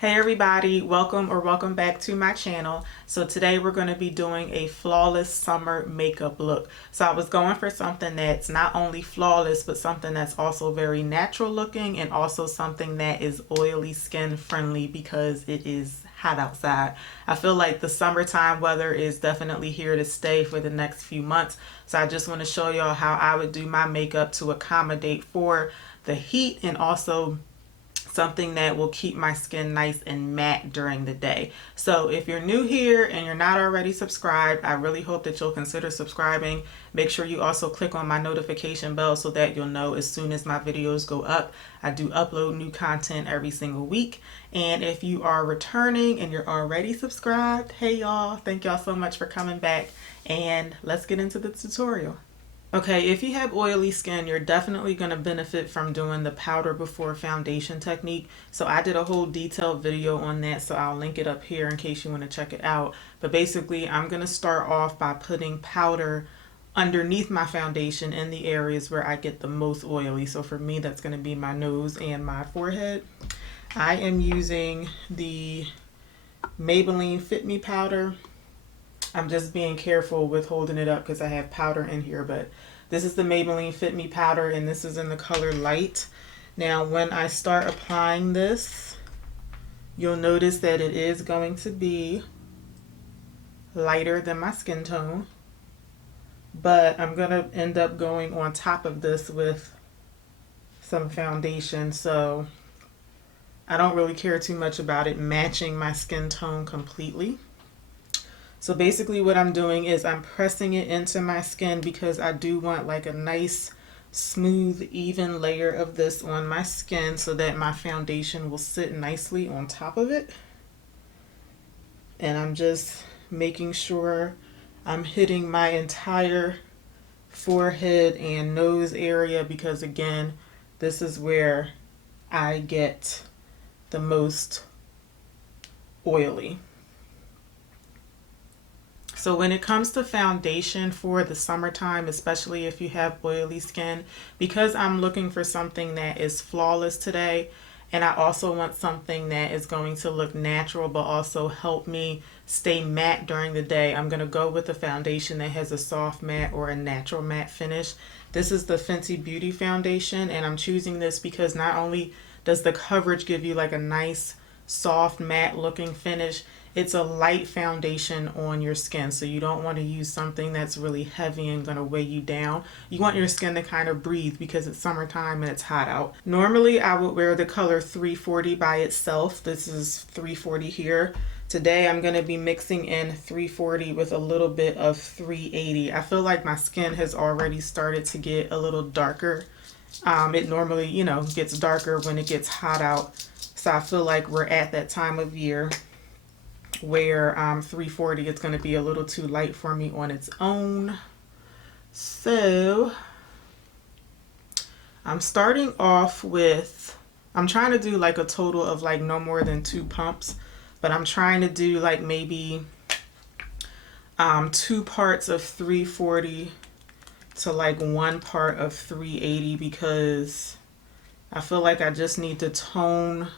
Hey everybody, welcome back to my channel. So today we're going to be doing a flawless summer makeup look. So I was going for something that's not only flawless but something that's also very natural looking and also something that is oily skin friendly because it is hot outside. I feel like the summertime weather is definitely here to stay for the next few months. So I just want to show y'all how I would do my makeup to accommodate for the heat and also something that will keep my skin nice and matte during the day. So if you're new here and you're not already subscribed, I really hope that you'll consider subscribing. Make sure you also click on my notification bell so that you'll know as soon as my videos go up. I do upload new content every single week. And if you are returning and you're already subscribed, hey y'all, thank y'all so much for coming back, and let's get into the tutorial. Okay, if you have oily skin, you're definitely going to benefit from doing the powder before foundation technique. So I did a whole detailed video on that, so I'll link it up here in case you want to check it out. But basically, I'm going to start off by putting powder underneath my foundation in the areas where I get the most oily. So for me, that's going to be my nose and my forehead. I am using the Maybelline Fit Me powder. I'm just being careful with holding it up because I have powder in here, but this is the Maybelline Fit Me powder and this is in the color Light. Now when I start applying this, you'll notice that it is going to be lighter than my skin tone, but I'm going to end up going on top of this with some foundation, so I don't really care too much about it matching my skin tone completely. So basically what I'm doing is I'm pressing it into my skin because I do want like a nice, smooth, even layer of this on my skin so that my foundation will sit nicely on top of it. And I'm just making sure I'm hitting my entire forehead and nose area because again, this is where I get the most oily. So when it comes to foundation for the summertime, especially if you have oily skin, because I'm looking for something that is flawless today, and I also want something that is going to look natural but also help me stay matte during the day, I'm going to go with a foundation that has a soft matte or a natural matte finish. This is the Fenty Beauty foundation, and I'm choosing this because not only does the coverage give you like a nice soft matte looking finish, it's a light foundation on your skin, so you don't want to use something that's really heavy and going to weigh you down. You want your skin to kind of breathe because it's summertime and it's hot out. Normally I would wear the color 340 by itself. This is 340 here. Today I'm going to be mixing in 340 with a little bit of 380. I feel like my skin has already started to get a little darker. It normally, you know, gets darker when it gets hot out. So I feel like we're at that time of year where 340 is going to be a little too light for me on its own. So I'm starting off with, I'm trying to do like a total of like no more than 2 pumps, but I'm trying to do like maybe 2 parts of 340 to like 1 part of 380 because I feel like I just need to tone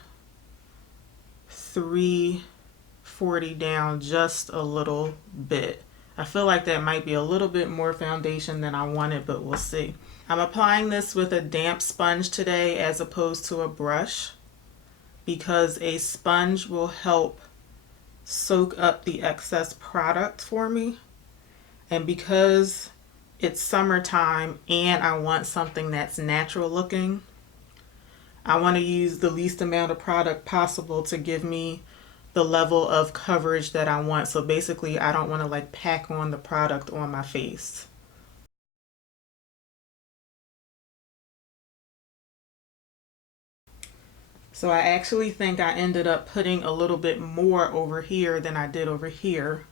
340 down just a little bit. I feel like that might be a little bit more foundation than I wanted, but we'll see. I'm applying this with a damp sponge today as opposed to a brush because a sponge will help soak up the excess product for me. And because it's summertime and I want something that's natural looking, I want to use the least amount of product possible to give me the level of coverage that I want. So basically I don't want to like pack on the product on my face. So I actually think I ended up putting a little bit more over here than I did over here.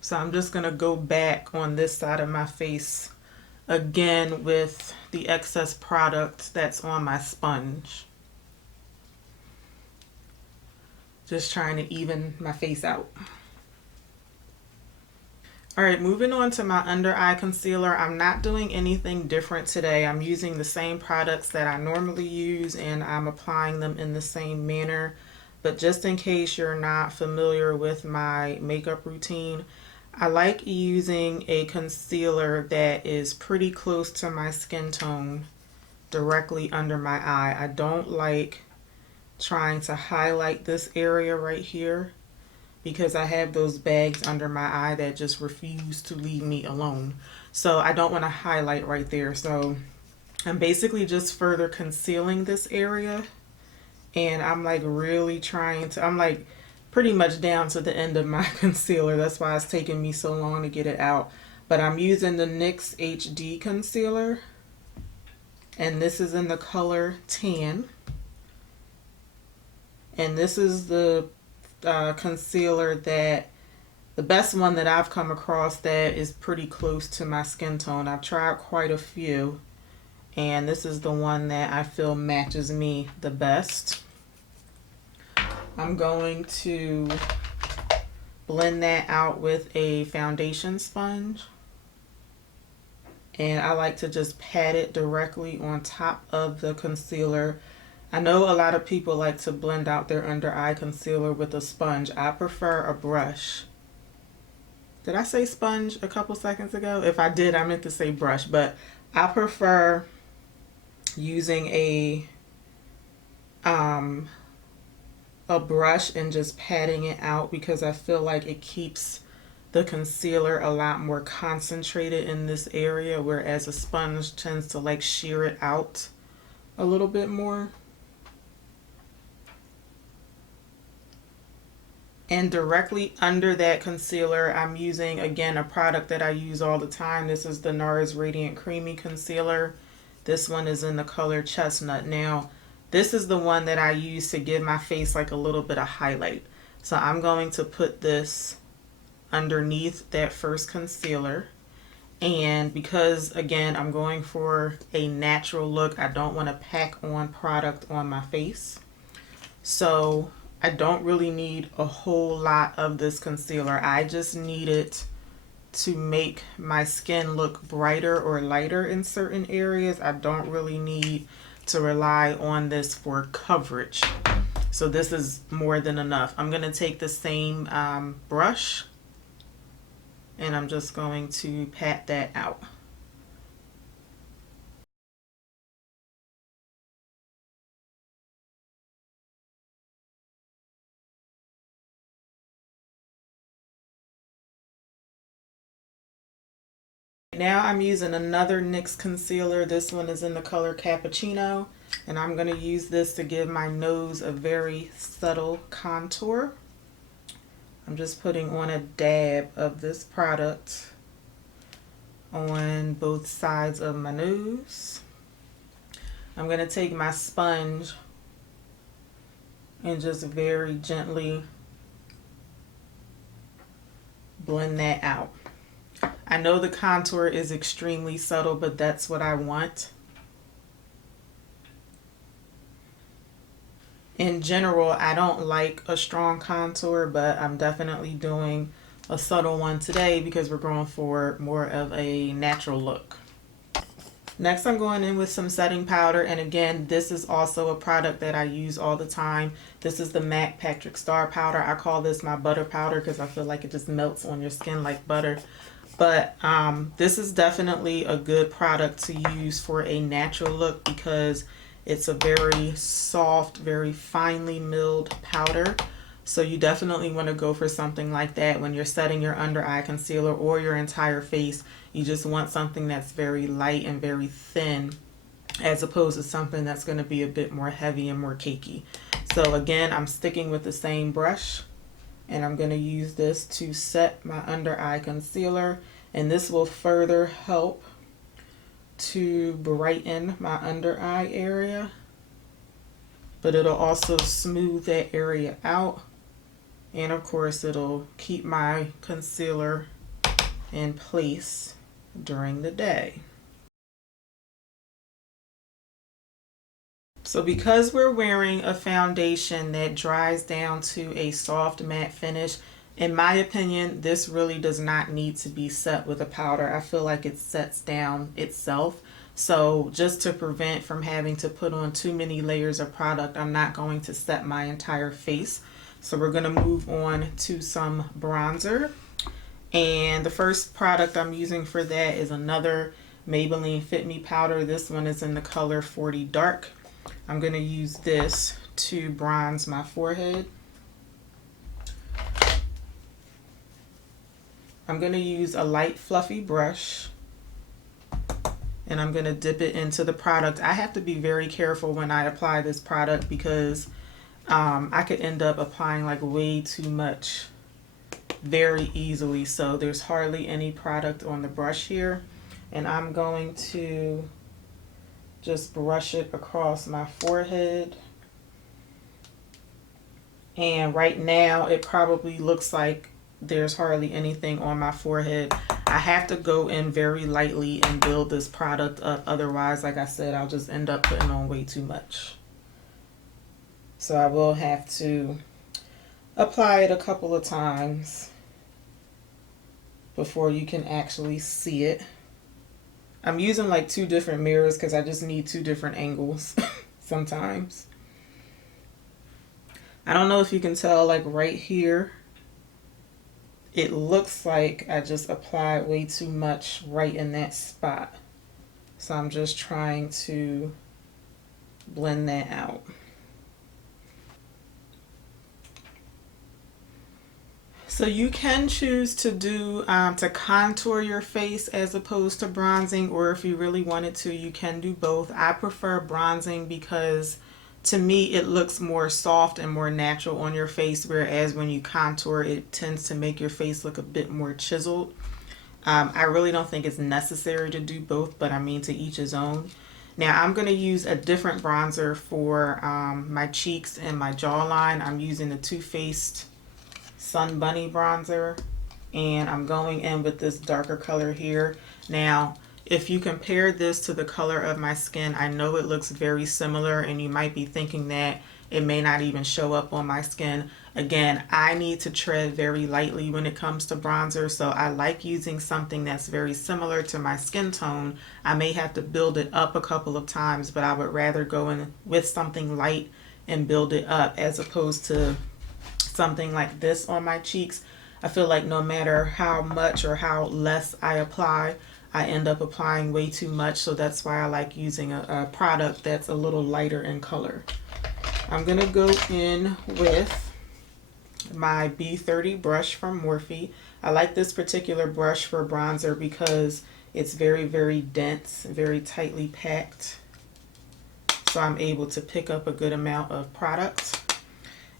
So I'm just going to go back on this side of my face again with the excess product that's on my sponge. Just trying to even my face out. All right, moving on to my under eye concealer. I'm not doing anything different today. I'm using the same products that I normally use and I'm applying them in the same manner. But just in case you're not familiar with my makeup routine, I like using a concealer that is pretty close to my skin tone directly under my eye. I don't like trying to highlight this area right here because I have those bags under my eye that just refuse to leave me alone. So I don't want to highlight right there. So I'm basically just further concealing this area, and I'm like really trying to, I'm like pretty much down to the end of my concealer. That's why it's taking me so long to get it out. But I'm using the NYX HD Concealer, and this is in the color Tan. And this is the concealer that, the best one that I've come across that is pretty close to my skin tone. I've tried quite a few, and this is the one that I feel matches me the best. I'm going to blend that out with a foundation sponge, and I like to just pat it directly on top of the concealer. I know a lot of people like to blend out their under eye concealer with a sponge. I prefer a brush. Did I say sponge a couple seconds ago? If I did, I meant to say brush, but I prefer using a brush and just patting it out because I feel like it keeps the concealer a lot more concentrated in this area, whereas a sponge tends to like shear it out a little bit more. And directly under that concealer, I'm using, again, a product that I use all the time. This is the NARS Radiant Creamy Concealer. This one is in the color Chestnut. Now, this is the one that I use to give my face like a little bit of highlight. So I'm going to put this underneath that first concealer. And because, again, I'm going for a natural look, I don't want to pack on product on my face. So I don't really need a whole lot of this concealer. I just need it to make my skin look brighter or lighter in certain areas. I don't really need to rely on this for coverage. So this is more than enough. I'm going to take the same brush, and I'm just going to pat that out. Now I'm using another NYX concealer. This one is in the color Cappuccino, and I'm going to use this to give my nose a very subtle contour. I'm just putting on a dab of this product on both sides of my nose. I'm going to take my sponge and just very gently blend that out. I know the contour is extremely subtle, but that's what I want. In general, I don't like a strong contour, but I'm definitely doing a subtle one today because we're going for more of a natural look. Next, I'm going in with some setting powder, and again, this is also a product that I use all the time. This is the MAC PatrickStarrr powder. I call this my butter powder because I feel like it just melts on your skin like butter. But this is definitely a good product to use for a natural look because it's a very soft, very finely milled powder. So you definitely want to go for something like that when you're setting your under eye concealer or your entire face. You just want something that's very light and very thin, as opposed to something that's going to be a bit more heavy and more cakey. So again, I'm sticking with the same brush, and I'm going to use this to set my under eye concealer, and this will further help to brighten my under eye area, but it'll also smooth that area out, and of course it'll keep my concealer in place during the day. So because we're wearing a foundation that dries down to a soft matte finish, In my opinion, this really does not need to be set with a powder. I feel like it sets down itself. So just to prevent from having to put on too many layers of product, I'm not going to set my entire face. So we're going to move on to some bronzer. And the first product I'm using for that is another Maybelline Fit Me powder. This one is in the color 40 Dark. I'm going to use this to bronze my forehead. I'm going to use a light fluffy brush and I'm going to dip it into the product. I have to be very careful when I apply this product because I could end up applying like way too much very easily. So there's hardly any product on the brush here, and I'm going to just brush it across my forehead. And right now it probably looks like there's hardly anything on my forehead. I have to go in very lightly and build this product up. Otherwise, like I said, I'll just end up putting on way too much. So I will have to apply it a couple of times before you can actually see it. I'm using like 2 different mirrors because I just need 2 different angles sometimes. I don't know if you can tell, like right here, it looks like I just applied way too much right in that spot. So I'm just trying to blend that out. So you can choose to do to contour your face as opposed to bronzing, or if you really wanted to, you can do both. I prefer bronzing because to me it looks more soft and more natural on your face, whereas when you contour it tends to make your face look a bit more chiseled. I really don't think it's necessary to do both, but I mean, to each his own. Now I'm going to use a different bronzer for my cheeks and my jawline. I'm using the Too Faced Sun Bunny bronzer, and I'm going in with this darker color here. Now if you compare this to the color of my skin, I know it looks very similar, and you might be thinking that it may not even show up on my skin. Again, I need to tread very lightly when it comes to bronzer, so I like using something that's very similar to my skin tone. I may have to build it up a couple of times, but I would rather go in with something light and build it up as opposed to something like this on my cheeks. I feel like no matter how much or how less I apply, I end up applying way too much, so that's why I like using a product that's a little lighter in color. I'm going to go in with my B30 brush from Morphe. I like this particular brush for bronzer because it's very, very dense, very tightly packed, so I'm able to pick up a good amount of product.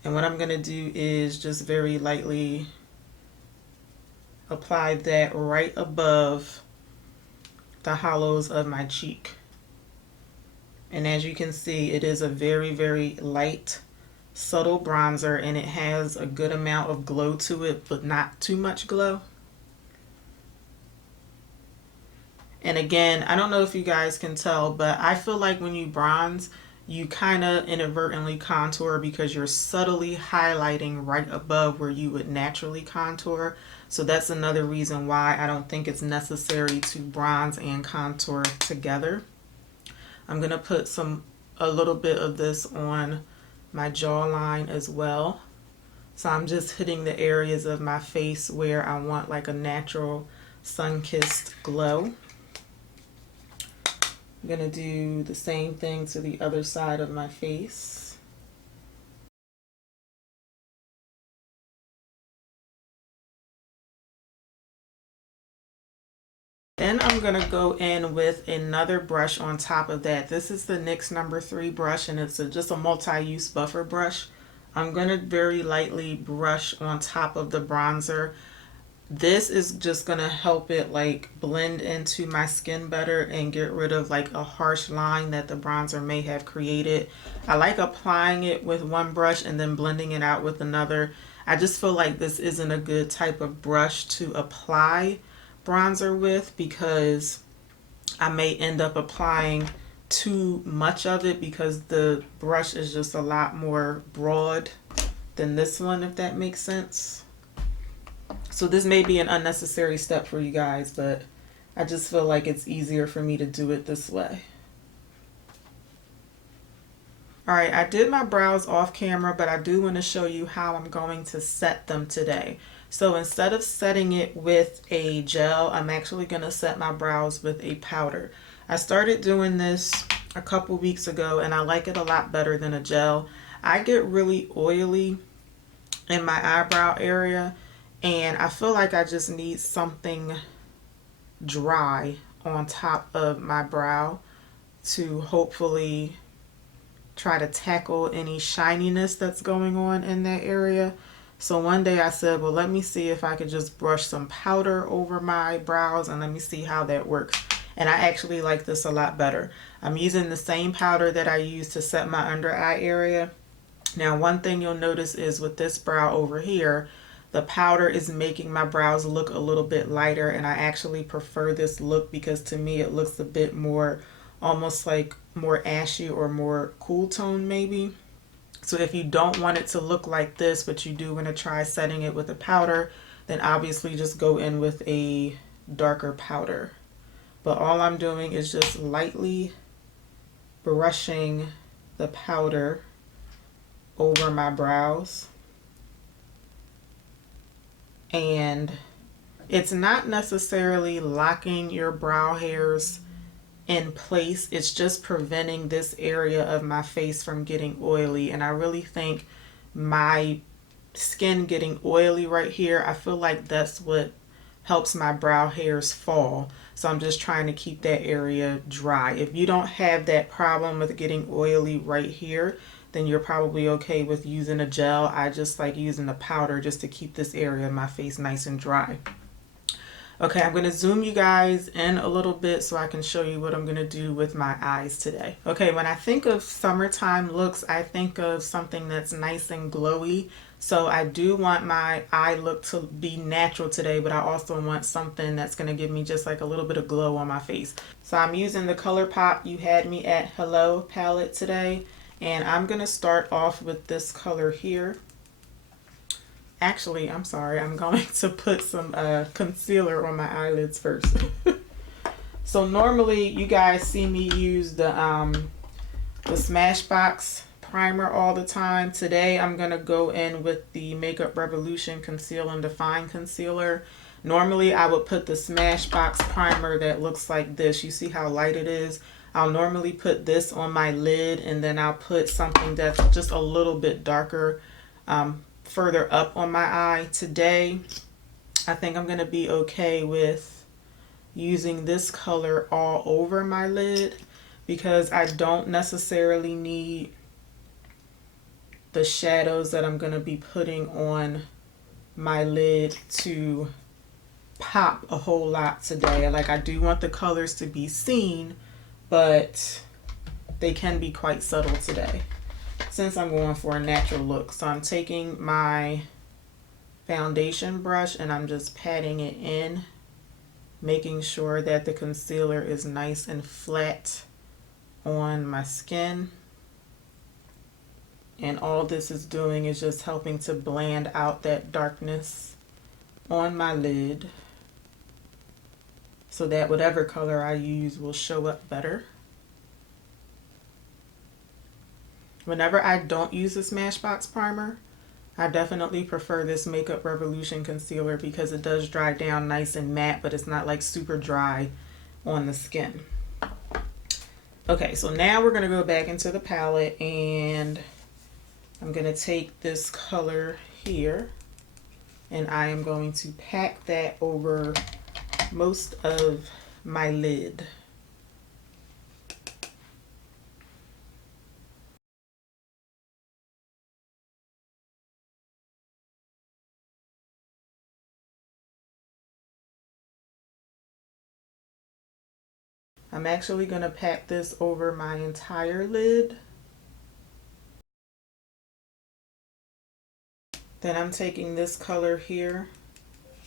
And what I'm going to do is just very lightly apply that right above the hollows of my cheek. And as you can see, it is a very, very light, subtle bronzer, and it has a good amount of glow to it, but not too much glow. And again, I don't know if you guys can tell, but I feel like when you bronze, you kind of inadvertently contour because you're subtly highlighting right above where you would naturally contour. So that's another reason why I don't think it's necessary to bronze and contour together. I'm going to put a little bit of this on my jawline as well. So I'm just hitting the areas of my face where I want like a natural sun-kissed glow. I'm going to do the same thing to the other side of my face. Then I'm going to go in with another brush on top of that. This is the NYX number 3 brush, and it's just a multi-use buffer brush. I'm going to very lightly brush on top of the bronzer. This is just going to help it like blend into my skin better and get rid of like a harsh line that the bronzer may have created. I like applying it with one brush and then blending it out with another. I just feel like this isn't a good type of brush to apply bronzer with because I may end up applying too much of it because the brush is just a lot more broad than this one, if that makes sense. So this may be an unnecessary step for you guys, but I just feel like it's easier for me to do it this way. All right, I did my brows off camera, but I do want to show you how I'm going to set them today. So instead of setting it with a gel, I'm actually going to set my brows with a powder. I started doing this a couple weeks ago and I like it a lot better than a gel. I get really oily in my eyebrow area and I feel like I just need something dry on top of my brow to hopefully try to tackle any shininess that's going on in that area. So one day I said, well, let me see if I could just brush some powder over my brows and let me see how that works. And I actually like this a lot better. I'm using the same powder that I use to set my under eye area. Now, one thing you'll notice is with this brow over here, the powder is making my brows look a little bit lighter, and I actually prefer this look because to me it looks a bit more, almost like more ashy or more cool tone maybe. So if you don't want it to look like this, but you do want to try setting it with a powder, then obviously just go in with a darker powder. But all I'm doing is just lightly brushing the powder over my brows. And it's not necessarily locking your brow hairs in place. It's just preventing this area of my face from getting oily. And I really think my skin getting oily right here, I feel like that's what helps my brow hairs fall. So I'm just trying to keep that area dry. If you don't have that problem with getting oily right here, then you're probably okay with using a gel. I just like using a powder just to keep this area of my face nice and dry. Okay, I'm going to zoom you guys in a little bit so I can show you what I'm going to do with my eyes today. Okay, when I think of summertime looks, I think of something that's nice and glowy. So I do want my eye look to be natural today, but I also want something that's going to give me just like a little bit of glow on my face. So I'm using the Colourpop You Had Me at Hello palette today. And I'm going to start off with this color here. Actually, I'm sorry, I'm going to put some concealer on my eyelids first. So normally you guys see me use the Smashbox primer all the time. Today I'm going to go in with the Makeup Revolution Conceal and Define Concealer. Normally I would put the Smashbox primer that looks like this. You see how light it is? I'll normally put this on my lid and then I'll put something that's just a little bit darker further up on my eye. Today, I think I'm going to be okay with using this color all over my lid because I don't necessarily need the shadows that I'm going to be putting on my lid to pop a whole lot today. Like, I do want the colors to be seen, but they can be quite subtle today since I'm going for a natural look. So I'm taking my foundation brush and I'm just patting it in, making sure that the concealer is nice and flat on my skin. And all this is doing is just helping to blend out that darkness on my lid so that whatever color I use will show up better. Whenever I don't use the Smashbox primer, I definitely prefer this Makeup Revolution concealer because it does dry down nice and matte, but it's not like super dry on the skin. Okay, so now we're going to go back into the palette and I'm going to take this color here and I am going to pack that over most of my lid. I'm actually going to pack this over my entire lid. Then I'm taking this color here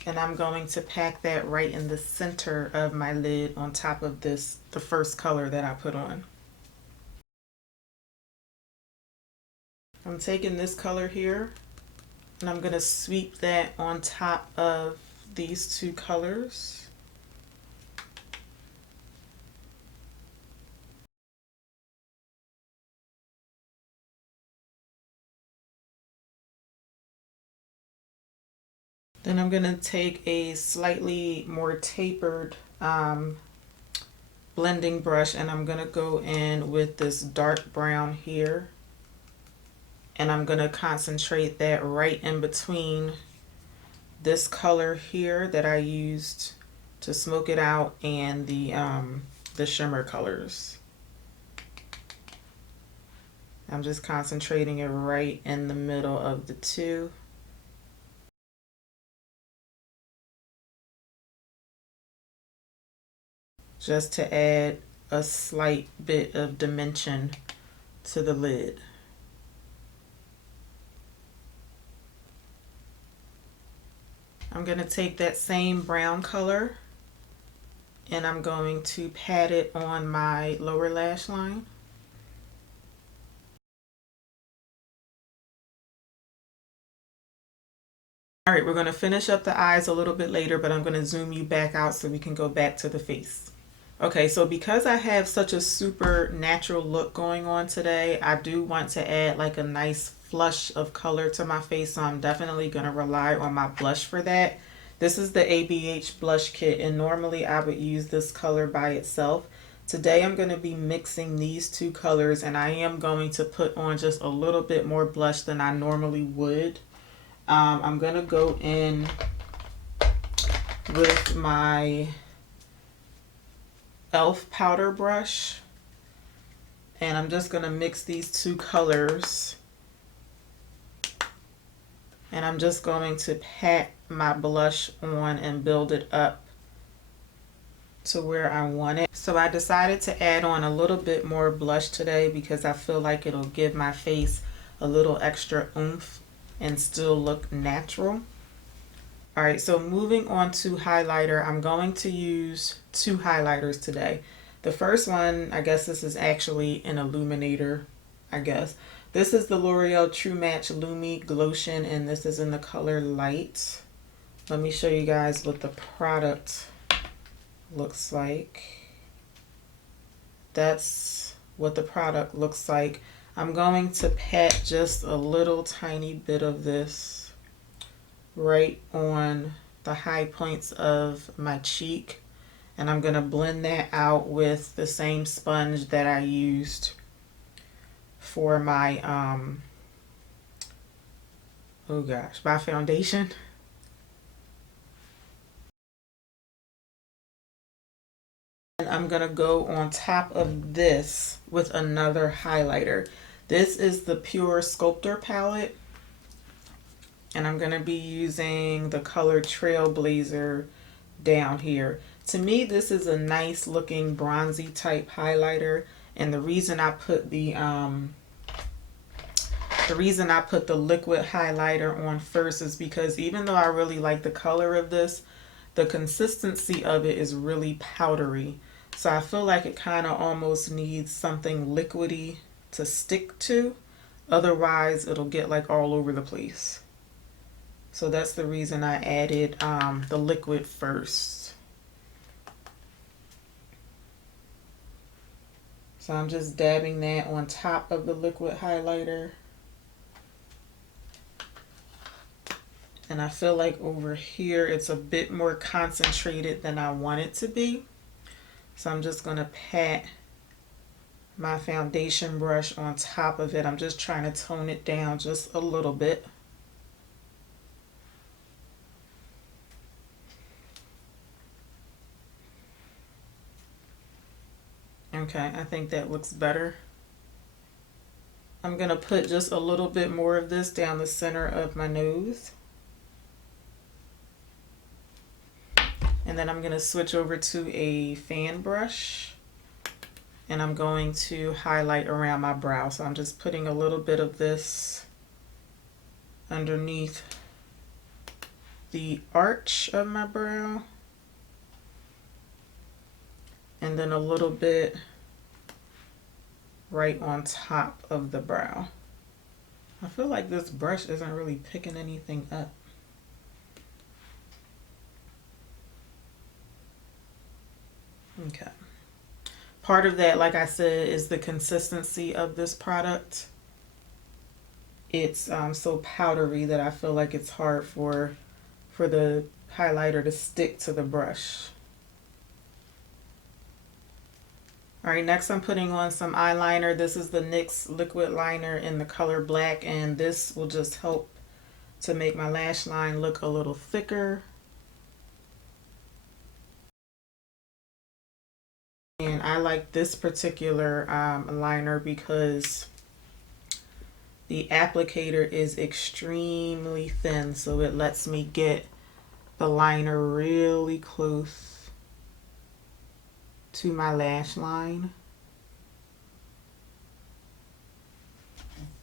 and I'm going to pack that right in the center of my lid on top of this, the first color that I put on. I'm taking this color here And I'm going to sweep that on top of these two colors. Then I'm going to take a slightly more tapered blending brush, and I'm going to go in with this dark brown here. And I'm going to concentrate that right in between this color here that I used to smoke it out and the shimmer colors. I'm just concentrating it right in the middle of the two. Just to add a slight bit of dimension to the lid. I'm going to take that same brown color and I'm going to pat it on my lower lash line. All right, we're going to finish up the eyes a little bit later, but I'm going to zoom you back out so we can go back to the face. Okay, so because I have such a super natural look going on today, I do want to add like a nice flush of color to my face, so I'm definitely going to rely on my blush for that. This is the ABH blush kit, and normally I would use this color by itself. Today I'm going to be mixing these two colors, and I am going to put on just a little bit more blush than I normally would. I'm going to go in with my e.l.f. powder brush, and I'm just going to mix these two colors, and I'm just going to pat my blush on and build it up to where I want it. So I decided to add on a little bit more blush today because I feel like it'll give my face a little extra oomph and still look natural. All right, so moving on to highlighter, I'm going to use two highlighters today. The first one, I guess this is actually an illuminator, I guess. This is the L'Oreal True Match Lumi Glotion, and this is in the color Light. Let me show you guys what the product looks like. That's what the product looks like. I'm going to pat just a little tiny bit of this right on the high points of my cheek, and I'm going to blend that out with the same sponge that I used for my my foundation. And I'm going to go on top of this with another highlighter. This is the Pure Sculptor palette, and I'm going to be using the color Trailblazer down here. To me, this is a nice looking bronzy type highlighter, and the reason I put the liquid highlighter on first is because even though I really like the color of this, the consistency of it is really powdery. So I feel like it kind of almost needs something liquidy to stick to. Otherwise, it'll get like all over the place. So that's the reason I added the liquid first. So I'm just dabbing that on top of the liquid highlighter. And I feel like over here it's a bit more concentrated than I want it to be. So I'm just going to pat my foundation brush on top of it. I'm just trying to tone it down just a little bit. Okay, I think that looks better. I'm going to put just a little bit more of this down the center of my nose. And then I'm going to switch over to a fan brush, and I'm going to highlight around my brow. So I'm just putting a little bit of this underneath the arch of my brow, and then a little bit right on top of the brow. I feel like this brush isn't really picking anything up. Okay. Part of that, like I said, is the consistency of this product. It's so powdery that I feel like it's hard for the highlighter to stick to the brush. All right, next I'm putting on some eyeliner. This is the NYX liquid liner in the color black, and this will just help to make my lash line look a little thicker. And I like this particular liner because the applicator is extremely thin, so it lets me get the liner really close to my lash line.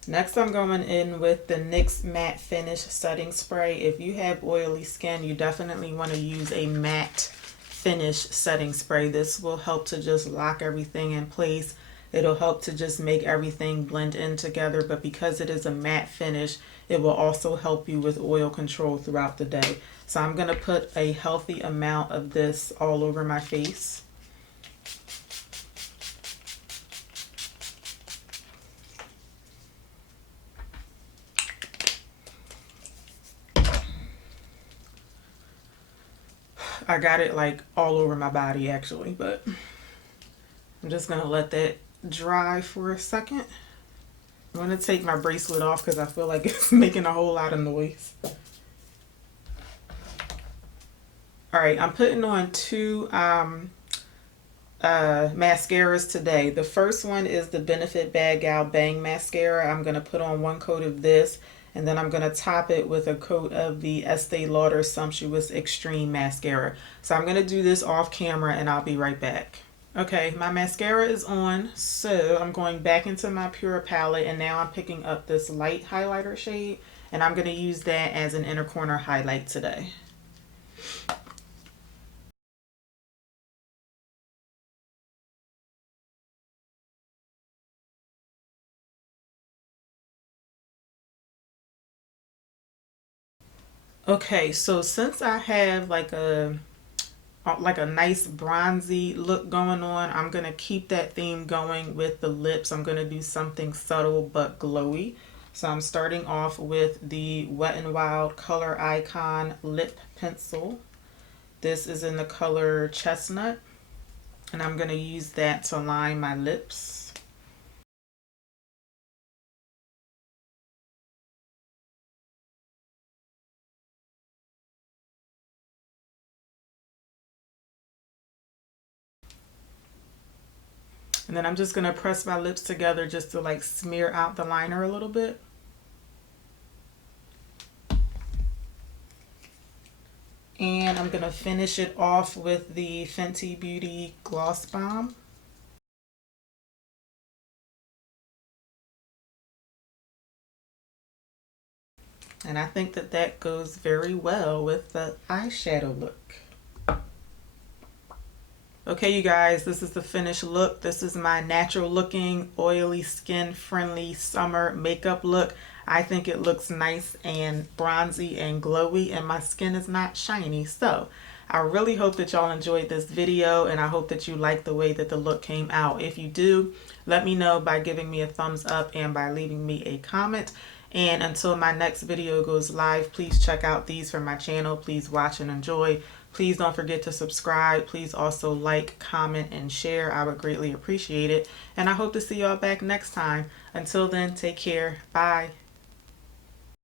Next, I'm going in with the NYX Matte Finish Setting Spray. If you have oily skin, you definitely want to use a matte finish setting spray. This will help to just lock everything in place. It'll help to just make everything blend in together, but because it is a matte finish, it will also help you with oil control throughout the day. So I'm going to put a healthy amount of this all over my face. I got it like all over my body actually, but I'm just gonna let that dry for a second. I'm gonna take my bracelet off because I feel like it's making a whole lot of noise. All right, I'm putting on two mascaras today. The first one is the Benefit Bad Gal Bang Mascara. I'm gonna put on one coat of this, and then I'm going to top it with a coat of the Estée Lauder Sumptuous Extreme Mascara. So I'm going to do this off camera and I'll be right back. Okay, my mascara is on, so I'm going back into my Pure palette, and now I'm picking up this light highlighter shade, and I'm going to use that as an inner corner highlight today. Okay, so since I have like a nice bronzy look going on, I'm gonna keep that theme going with the lips. I'm gonna do something subtle but glowy. So I'm starting off with the Wet n Wild Color Icon lip pencil. This is in the color Chestnut, and I'm gonna use that to line my lips. And then I'm just going to press my lips together just to like smear out the liner a little bit. And I'm going to finish it off with the Fenty Beauty Gloss Bomb. And I think that that goes very well with the eyeshadow look. Okay, you guys, this is the finished look. This is my natural looking, oily skin friendly summer makeup look. I think it looks nice and bronzy and glowy, and my skin is not shiny. So I really hope that y'all enjoyed this video, and I hope that you like the way that the look came out. If you do, let me know by giving me a thumbs up and by leaving me a comment. And until my next video goes live, please check out these from my channel. Please watch and enjoy. Please don't forget to subscribe. Please also like, comment, and share. I would greatly appreciate it. And I hope to see y'all back next time. Until then, take care. Bye.